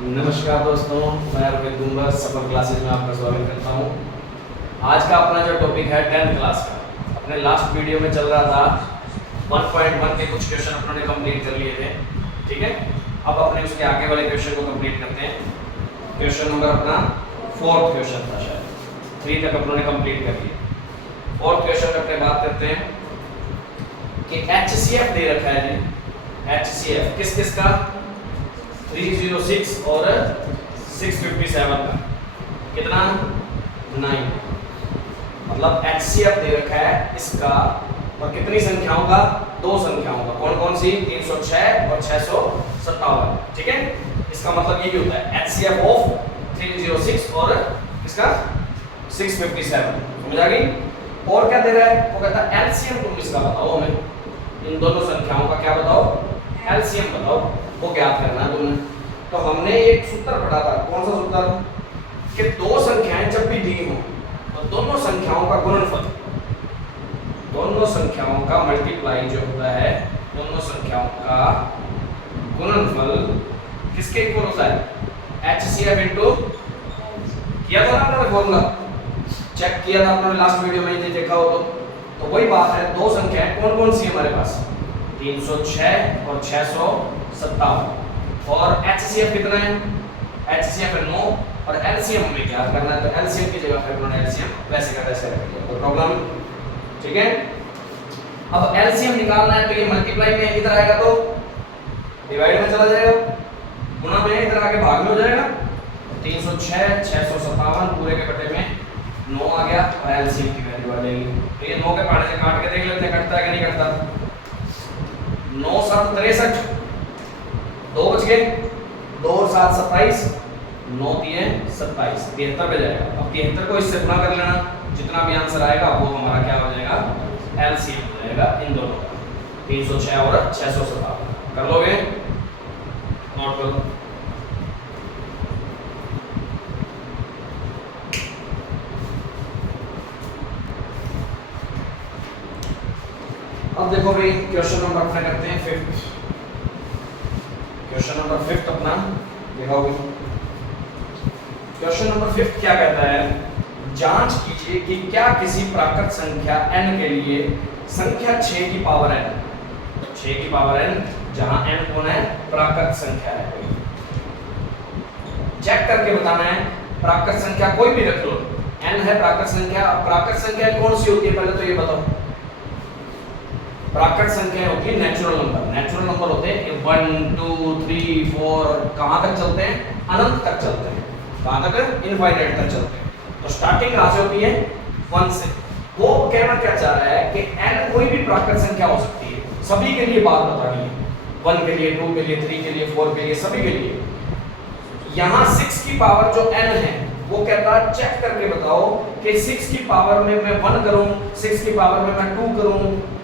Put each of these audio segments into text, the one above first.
नमस्कार दोस्तों, मैं अरविंद दुंबर सफल क्लासेज में आपका स्वागत करता हूं। आज का अपना जो टॉपिक है 10th क्लास का। अपने लास्ट वीडियो में चल रहा था 1.1 के कुछ क्वेश्चन अपनों ने कंप्लीट कर लिए थे, ठीक है। अब अपने उसके आगे वाले क्वेश्चन को कंप्लीट करते हैं। क्वेश्चन नंबर अपना 4th क्वेश्चन था, शायद 3 तक अपनों ने कंप्लीट कर लिया। 4th क्वेश्चन में अपने बात करते हैं कि HCF दे रखा है जी। HCF किस किस का? 306 और 657 का। कितना? 9। मतलब HCF दे रखा है इसका, और कितनी संख्याओं का? 2 संख्याओं का। कौन कौन सी? 306 और 657, ठीक है। इसका मतलब ये भी होता है HCF ऑफ 306 और इसका 657। समझ आ गई? और क्या दे रहा है? वो कहता है LCM तुम इसका बताओ हमें, इन दोनों संख्याओं का क्या बताओ? LCM बताओ। वो ज्ञात करना है तुमने। तो हमने एक सूत्र पढ़ा था, कौन सा सूत्र? कि 2 संख्याएं जब भी दी हो तो दोनों संख्याओं का गुणनफल, दोनों संख्याओं का मल्टीप्लाई जो होता है, दोनों संख्याओं का गुणनफल किसके इक्वल होता है? HCF इनटू, किया था ना आपने फॉर्मूला, चेक किया था आपने लास्ट वीडियो में, ये देखा हो तो वही बात है। 2 संख्याएं कौन कौन सी है हमारे पास? 306 और 657। और HCF कितना है? HCF है 9 और LCM हमें क्या करना है? तो LCM की जगह पे उन्होंने LCM वैसे का वैसे रख दिया, तो प्रॉब्लम, ठीक है। अब LCM निकालना है तो ये मल्टीप्लाई में इधर आएगा तो डिवाइड में चला जाएगा, गुणा में इधर आके भाग में हो जाएगा। 306 657 पूरे के बटे में 9 आ गया और LCM की वैल्यू आ जाएगी। तो ये 9 के पहाड़े से काट के देख लेते हैं कटता है कि नहीं कटता। 9 7 63, 2 बच गए, 2 और 7 27, 9 3 27, 73 पे जाएगा। अब 73 को इससे गुणा कर लेना, जितना भी आंसर आएगा वो हमारा क्या हो जाएगा? LCM हो जाएगा इन दोनों का, 306 और 657। कर लोगे? नोट करो। अब देखो भाई, क्वेश्चन नंबर अपना करते हैं 5th। क्वेश्चन नंबर 5th अपना दिखाओगे। क्वेश्चन नंबर 5th क्या कहता है? जांच कीजिए कि क्या किसी प्राकृत संख्या n के लिए संख्या 6 की पावर n, 6 की पावर n, जहां n कौन है? प्राकृत संख्या है। चेक करके बताना है। प्राकृत संख्या कोई भी रख लो, n है प्राकृत संख्या। प्राकृत संख्या कौन सी होती है पहले तो ये बताओ। प्राकृत संख्या होती है नेचुरल नंबर। नेचुरल नंबर होते हैं 1 2 3 4, कहां तक चलते हैं? अनंत तक चलते हैं। कहां तक? इनफाइनाइट तक चलते हैं। तो स्टार्टिंग कहां से होती है? 1 से। वो कहना क्या चाह रहा है कि n कोई भी प्राकृत संख्या हो सकती है, सभी के लिए बात बतानी है। 1 के लिए, 2 के लिए, 3 के लिए, 4 के लिए, सभी के लिए। यहां 6 की पावर जो n है, वो कहता है चेक करके बताओ कि 6 की पावर में मैं 1 करूं, 6 की पावर में मैं 2 करूं,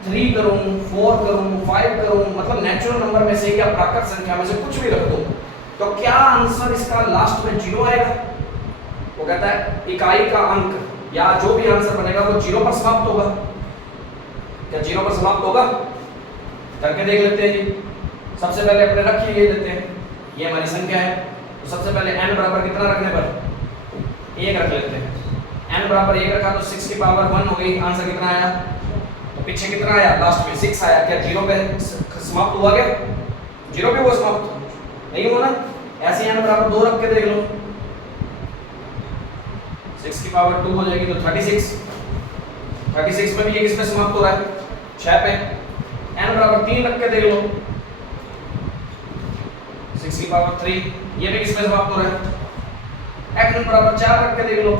3 करूं, 4 करूं, 5 करूं, मतलब नेचुरल नंबर में से या प्राकृत संख्या में से कुछ भी रख दो, तो क्या आंसर इसका लास्ट में 0 आएगा? वो कहता है इकाई का अंक या जो भी आंसर बनेगा वो 0 पर समाप्त होगा। क्या 0 पर समाप्त होगा? करके देख लेते हैं जी। सबसे पहले अपने रख ही लेते हैं, ये हमारी संख्या है। तो सबसे पहले n बराबर कितना रखने पर? 1 रख लेते हैं। n बराबर 1 रखा तो 6 की पावर 1 हो गई। आंसर कितना आया? तो पीछे कितना आया? लास्ट में 6 आया। क्या 0 पे समाप्त हुआ? क्या 0 पे हुआ समाप्त? नहीं हुआ ना। ऐसे n बराबर 2 रख के देख लो, 6 की पावर 2 हो जाएगी तो 36। 36 में भी ये किस पे समाप्त हो रहा है? 6 पे। n बराबर 3 रख के देख लो, 6 की पावर 3, ये भी किस पे समाप्त हो रहा है? n बराबर 4 रख के देख लो,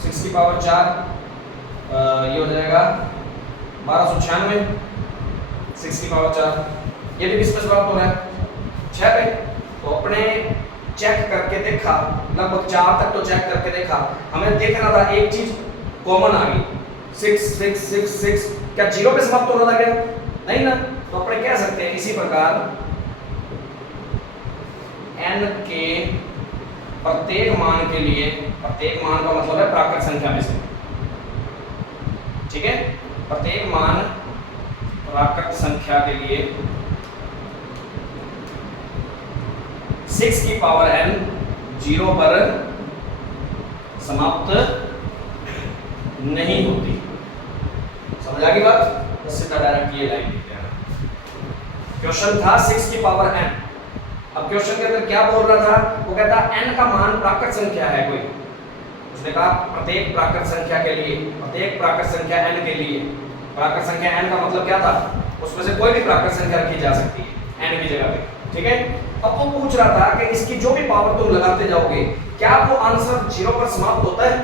6 की पावर 4, ये हो जाएगा 1296, 6 की पावर 4, ये भी किस पे समाप्त हो रहा है? 6 पे। तो अपने चेक करके देखा, लगभग 4 तक तो चेक करके देखा, हमें देखना था एक चीज कॉमन आ गई, 6 6 6 6। क्या 0 पे समाप्त हो रहा था? क्या नहीं ना। तो अपने कह सकते हैं इसी प्रकार n के प्रत्येक मान के लिए, प्रत्येक मान का मतलब है प्राकृत संख्या में से, ठीक है। प्रत्येक मान प्राकृत संख्या के लिए 6 की पावर n 0 पर समाप्त नहीं होती। समझ आ गई बात? सीधा डायरेक्ट ये लाइन लिखते हैं। क्वेश्चन था 6 की पावर n। अब क्वेश्चन के अंदर क्या बोल रहा था? वो कहता n का मान प्राकृत संख्या है कोई। उसने कहा प्रत्येक प्राकृत संख्या के लिए, प्रत्येक प्राकृत संख्या n के लिए, प्राकृत संख्या n का मतलब क्या था? उसमें से कोई भी प्राकृत संख्या रखी जा सकती है n की जगह पे, ठीक है। अब वो पूछ रहा था कि इसकी जो भी पावर तुम लगाते जाओगे क्या वो आंसर 0 पर समाप्त होता है?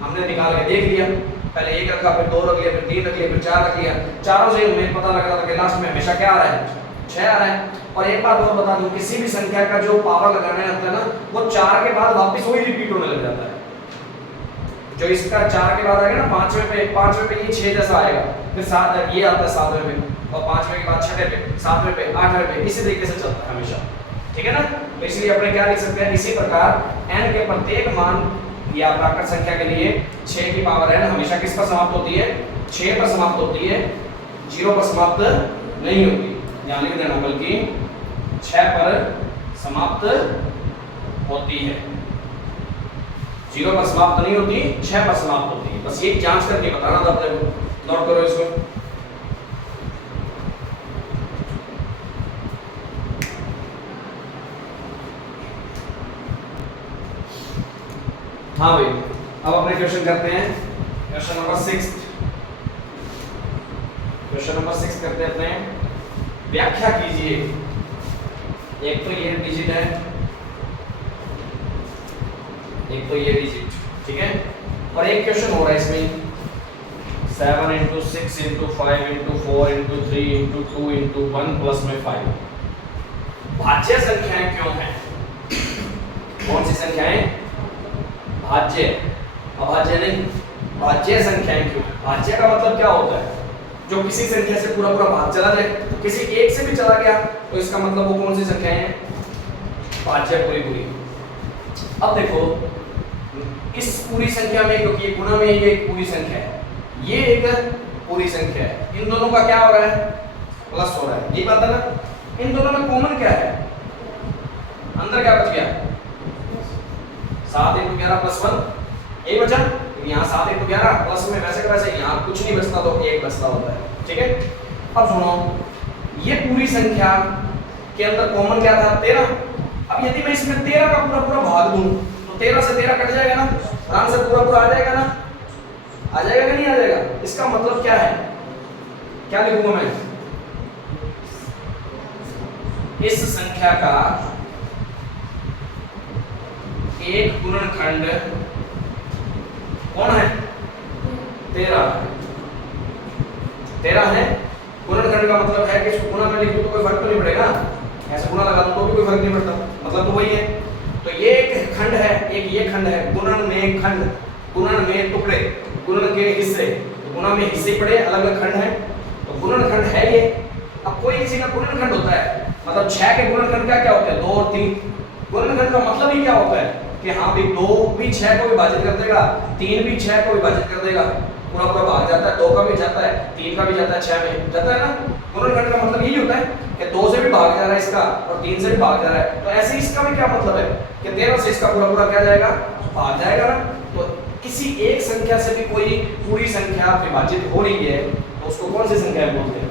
हमने निकाल के देख लिया, पहले 1 रखा, फिर 2 रख लिया, फिर 3 रख लिया, फिर 4 रख लिया। चारों से हमें पता लग रहा था कि लास्ट में हमेशा क्या आ रहा है? 6 आ रहा है। और एक बात और बता दूं, किसी भी संख्या का जो पावर लगाना होता है ना, वो 4 के बाद वापस वही रिपीट होने लग जाता है। जो इसका 4 के बाद आएगा ना, 5वें पे ये 6 जैसा आएगा, फिर 7 ये आता है 7वें में, और 5वें के बाद 6वें पे, 7वें पे, 8वें पे, इसी तरीके से चलता है हमेशा, ठीक है ना। तो इसलिए अपने क्या लिख सकते हैं? इसी प्रकार n के प्रत्येक मान या प्राकृत संख्या के लिए 6 की पावर n हमेशा किस पर समाप्त होती है? 6 पर समाप्त होती है, 0 पर समाप्त नहीं होती। यहाँ लिख देना, बल्कि 6 पर समाप्त होती है, 0 पर समाप्त नहीं होती, 6 पर समाप्त होती है। बस ये जांच करके बताना था अपने को। नोट करो इसको। हाँ भाई, अब अपने क्वेश्चन करते हैं। क्वेश्चन नंबर 6, क्वेश्चन नंबर 6 करते हैं अपने। व्याख्या कीजिए। एक तो ये डिजिट है, एक तो ये डिजिट, ठीक है। और एक क्वेश्चन हो रहा है इसमें 7 × 6 × 5 × 4 × 3 × 2 × 1 प्लस में 5। भाज्य संख्याएं क्यों हैं? कौन सी संख्याएं? भाज्य, अभाज्य नहीं। भाज्य संख्याएं क्यों है? भाज्य का मतलब क्या होता है? जो किसी संख्या से पूरा पूरा भाग चला जाए, तो किसी एक से भी चला गया तो इसका मतलब वो कौन सी संख्याएं हैं? भाज्य पूरी पूरी। अब देखो, इस पूरी संख्या में, क्योंकि ये गुणा में ये एक पूरी संख्या है, ये एक पूरी संख्या है, इन दोनों का क्या हो रहा है? प्लस हो रहा है, ये बात है ना। इन दोनों में कॉमन क्या है? अंदर क्या बच गया? 7 × 11 + 1, यही बचा। यहाँ 7 × 11 प्लस में वैसे का वैसे, यहाँ कुछ नहीं बचता तो 1 बचता होता है, ठीक है। अब सुनो, ये पूरी संख्या के अंदर कॉमन क्या था? 13। अब यदि मैं इसमें 13 का पूरा पूरा भाग दूं तो 13 से 13 कट जाएगा ना, आराम से पूरा पूरा आ जाएगा ना, आ जाएगा कि नहीं आ जाएगा? इसका मतलब क्या है? क्या लिखूंगा मैं? इस संख्या का एक गुणनखंड कौन है? 13 है। गुणनखंड का मतलब है कि इसको गुणा में लिख दूं तो कोई फर्क तो नहीं पड़ेगा, ऐसे गुणा लगा दूं तो भी कोई फर्क नहीं पड़ता, मतलब तो वही है। तो ये एक खंड है, एक ये खंड है। गुणन में खंड, गुणन में टुकड़े, गुणन के हिस्से, तो गुणा में हिस्से पड़े, अलग अलग खंड है, तो गुणनखंड है ये। अब कोई किसी का गुणनखंड होता है, मतलब 6 के गुणनखंड क्या क्या होते हैं? 2 और 3। गुणनखंड का मतलब ही क्या होता है कि हाँ भाई 2 भी 6 को विभाजित कर देगा, 3 भी 6 को विभाजित कर देगा, पूरा पूरा भाग जाता है। 2 का भी जाता है, 3 का भी जाता है, 6 में जाता है ना। गुणनखंड का मतलब यही होता है कि 2 से भी भाग जा रहा है इसका, और 3 से भी भाग जा रहा है। तो ऐसे इसका भी क्या मतलब है कि 13 से इसका पूरा पूरा क्या जाएगा? भाग जाएगा ना। तो किसी एक संख्या से भी कोई पूरी संख्या विभाजित हो रही है तो उसको कौन सी संख्या बोलते हैं?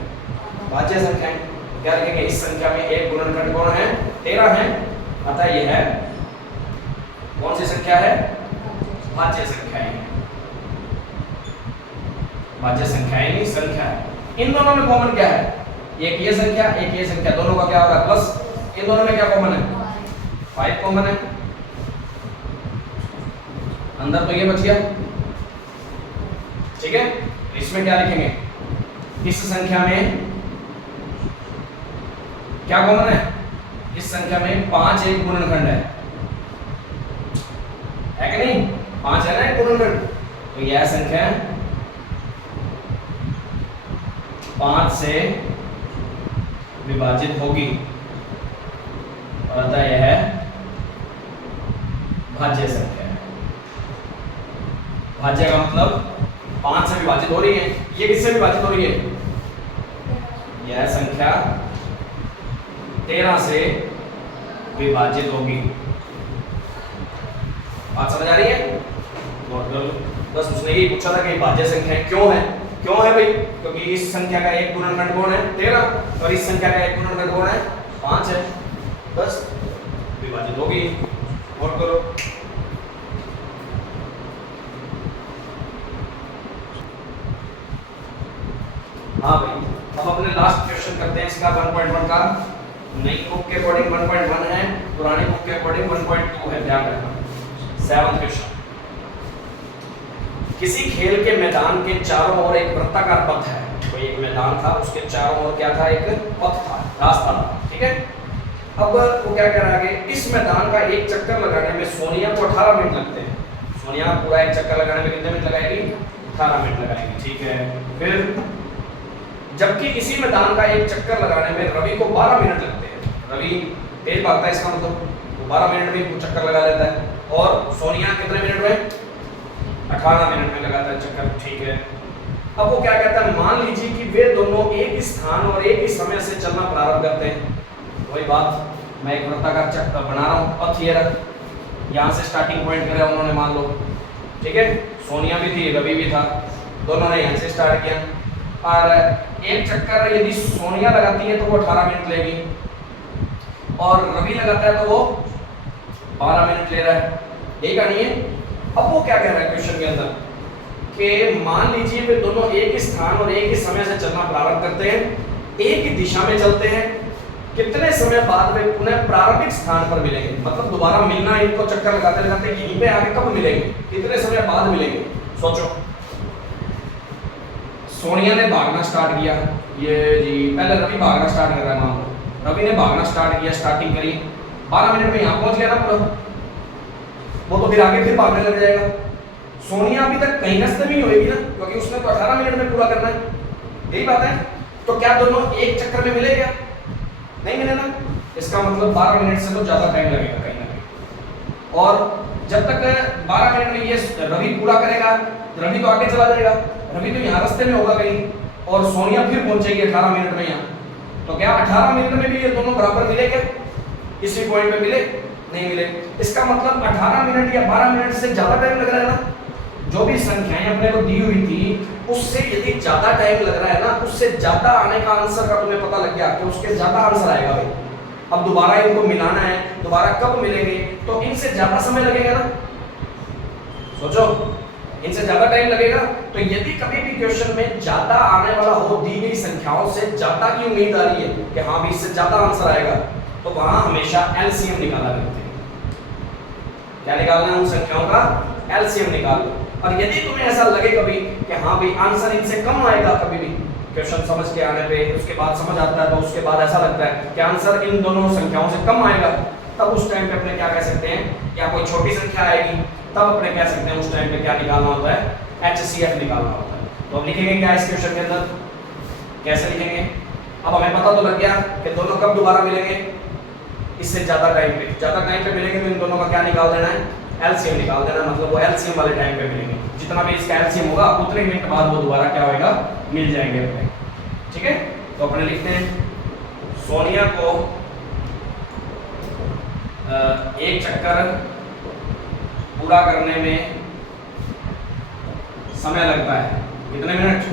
भाज्य संख्याएं। क्या लिखेंगे? इस संख्या में एक गुणनखंड कौन है? 13 है, अतः यह है कौन सी संख्या है? भाज्य संख्याएं। भाज्य संख्याएं नहीं, संख्या है। इन दोनों में कॉमन क्या है? एक ये संख्या, एक ये संख्या, दोनों का क्या हो रहा है? प्लस। इन दोनों में क्या कॉमन है? 5 कॉमन है। अंदर तो ये बच गया, ठीक है। इसमें क्या लिखेंगे? इस संख्या में क्या कॉमन है? इस संख्या में 5 एक गुणनखंड है कि नहीं? 5 है ना एक गुणनखंड, तो यह संख्या 5 से विभाजित होगी, और अतः यह भाज्य संख्या है। भाज्य का मतलब 5 से विभाजित हो रही है। ये किससे विभाजित हो रही है? यह संख्या 13 से विभाजित होगी। बात समझ आ रही है? बस उसने यही पूछा था कि भाज्य संख्याएं क्यों है भाई? क्योंकि इस संख्या का एक गुणनखंड कौन है? 13 और इस संख्या का एक गुणनखंड कौन है? 5 है। बस विभाजित होगी। नोट करो। हाँ भाई, अब अपने लास्ट क्वेश्चन करते हैं इसका 1.1 का। नई बुक के अकॉर्डिंग 1.1 है, पुरानी बुक के अकॉर्डिंग 1.2 है, ध्यान रखना। 7th question. किसी खेल के मैदान के चारों ओर एक वृत्ताकार पथ है। कोई एक मैदान था, उसके चारों ओर क्या था? एक पथ था, रास्ता था, ठीक है। अब वो क्या कह रहा है कि इस मैदान का एक चक्कर लगाने में सोनिया को 18 मिनट लगते हैं। सोनिया पूरा एक चक्कर लगाने में कितने मिनट लगाएगी? 18 मिनट लगाएगी, ठीक है। फिर जबकि इसी मैदान का एक चक्कर लगाने में रवि को 12 मिनट लगते हैं। रवि तेज भागता है, इसका मतलब वो 12 मिनट में चक्कर लगा लेता है। और सोनिया कितने मिनट में? 18 मिनट में लगाता है चक्कर, ठीक है। अब वो क्या कहता है, मान लीजिए कि वे दोनों एक ही स्थान और एक ही समय से चलना प्रारंभ करते हैं। वही बात, मैं एक वृत्ताकार चक्कर बना रहा हूँ, पथ ये रहा, यहाँ से स्टार्टिंग पॉइंट करा उन्होंने, मान लो, ठीक है। सोनिया भी थी, रवि भी था, दोनों ने यहाँ से स्टार्ट किया। और एक चक्कर यदि सोनिया लगाती है तो वो 18 मिनट लेगी, और रवि लगाता है तो वो 12 मिनट ले रहा है, यही कहानी है। अब वो क्या कह रहा है क्वेश्चन के अंदर कि मान लीजिए वे दोनों एक ही स्थान और एक ही समय से चलना प्रारंभ करते हैं, एक ही दिशा में चलते हैं। कितने समय बाद वे पुनः प्रारंभिक स्थान पर मिलेंगे? मतलब दोबारा मिलना इनको चक्कर लगाते लगाते यहीं पे आगे कब मिलेंगे? कितने समय बाद मिलेंगे? सोचो। सोनिया ने भागना स्टार्ट किया, ये जी पहले रवि भागना स्टार्ट कर रहा है, मान लो रवि ने भागना स्टार्ट किया, स्टार्टिंग करी, 12 मिनट में यहाँ पहुंच गया ना पूरा, वो तो फिर आगे फिर भागने लग जाएगा। सोनिया अभी तक कहीं रास्ते में ही होगी ना, क्योंकि उसने तो 18 मिनट में पूरा करना है, यही बात है। तो क्या दोनों एक चक्कर में मिले क्या? नहीं मिले ना। इसका मतलब 12 मिनट से तो ज्यादा टाइम लगेगा कहीं ना कहीं। और जब तक 12 मिनट में ये रवि पूरा करेगा, रवि तो आगे चला जाएगा, रवि तो यहाँ रास्ते में होगा कहीं, और सोनिया फिर पहुंचेगी 18 मिनट में यहाँ। तो क्या 18 मिनट में भी ये दोनों बराबर मिले क्या? इसी पॉइंट पे मिले? नहीं मिले। इसका मतलब 18 मिनट या 12 मिनट से ज्यादा टाइम लग रहा है ना। जो भी संख्याएं अपने को दी हुई थी उससे यदि ज्यादा टाइम लग रहा है ना, उससे ज्यादा आने का आंसर का तुम्हें पता लग गया कि उसके ज्यादा आंसर आएगा भाई। अब दोबारा इनको मिलाना है, दोबारा कब मिलेंगे? तो इनसे ज्यादा समय लगेगा ना, सोचो, इनसे ज्यादा टाइम लगेगा। तो यदि कभी भी क्वेश्चन में ज्यादा आने वाला हो, दी गई संख्याओं से ज्यादा की उम्मीद आ रही है कि हाँ भी इससे ज्यादा आंसर आएगा, तो वहां हमेशा एलसीएम निकाला करते हैं। क्या निकालना है? उन संख्याओं का एलसीएम निकाल लो। और यदि तुम्हें ऐसा लगे कभी कि हाँ भाई आंसर इनसे कम आएगा, कभी भी क्वेश्चन समझ के आने पे उसके बाद समझ आता है, तो उसके बाद ऐसा लगता है कि आंसर इन दोनों संख्याओं से कम आएगा, तब उस टाइम पे अपने क्या कह सकते हैं, या कोई छोटी संख्या आएगी तब अपने कह सकते हैं उस टाइम पे क्या निकालना होता है? HCF निकालना होता है। तो अब लिखेंगे क्या इस क्वेश्चन के अंदर? कैसे लिखेंगे? अब हमें पता तो लग गया कि दोनों कब दोबारा मिलेंगे, इससे ज्यादा टाइम पे मिलेंगे, तो इन दोनों का क्या निकाल देना है? एलसीएम निकाल देना। मतलब वो एलसीएम वाले टाइम पे मिलेंगे, जितना भी इसका एलसीएम होगा उतने मिनट बाद वो दोबारा क्या होगा? मिल जाएंगे अपने, ठीक है। तो अपने लिखते हैं सोनिया को एक चक्कर पूरा करने में समय लगता है कितने मिनट?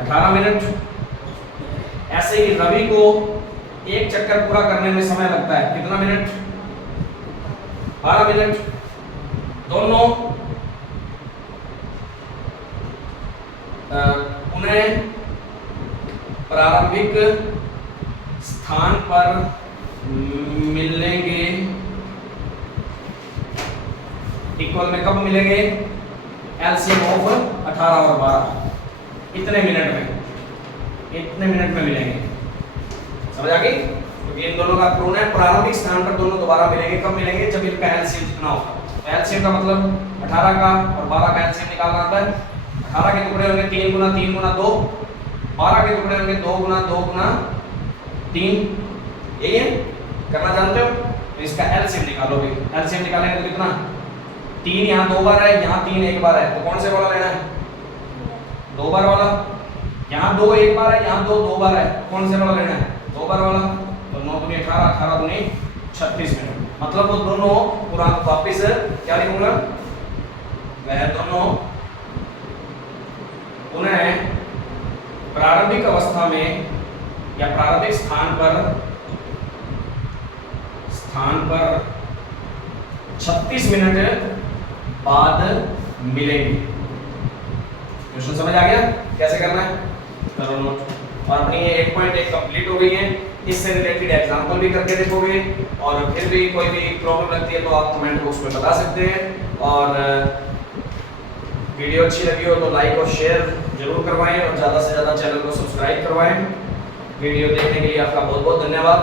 18 मिनट। ऐसे ही रवि को एक चक्कर पूरा करने में समय लगता है कितना मिनट? 12 मिनट। दोनों उन्हें प्रारंभिक स्थान पर मिलेंगे, इक्वल में कब मिलेंगे? एलसीएम ऑफ 18 और 12, इतने मिनट में मिलेंगे। समझ आ गई? क्योंकि इन दोनों का प्रोन है, प्रारंभिक स्थान पर दोनों दोबारा मिलेंगे। कब मिलेंगे? जब इनका एलसीएम कितना होगा। तो एलसीएम का मतलब 18 का और 12 का एलसीएम निकालना आता है। 18 के टुकड़े होंगे 3 गुना 3 गुना 2, 12 के टुकड़े होंगे 2 गुना 2 गुना 3। यही है, करना जानते हो? तो इसका एलसीएम निकालोगे। एलसीएम निकालेंगे तो कितना? 3 यहाँ 2 बार है, यहाँ 3 1 बार है, तो कौन से वाला लेना है? 2 बार वाला। यहाँ 2 1 बार है, यहाँ 2 2 बार है, कौन से वाला लेना है? 2 बार वाला। तो 9 दूनी 18, 18 दूनी 36 मिनट। मतलब वो दोनों पूरा वापिस क्या लिखूंगा, वह दोनों उन्हें प्रारंभिक अवस्था में या प्रारंभिक स्थान पर 36 मिनट बाद मिलेंगे। क्वेश्चन समझ आ गया कैसे करना है, करो नोट। और अपनी ये 8.1 कंप्लीट हो गई है। इससे रिलेटेड एग्जांपल भी करके देखोगे, और फिर भी कोई भी प्रॉब्लम लगती है तो आप कमेंट बॉक्स में बता सकते हैं। और वीडियो अच्छी लगी हो तो लाइक और शेयर जरूर करवाएं, और ज़्यादा से ज़्यादा चैनल को सब्सक्राइब करवाएं। वीडियो देखने के लिए आपका बहुत बहुत धन्यवाद।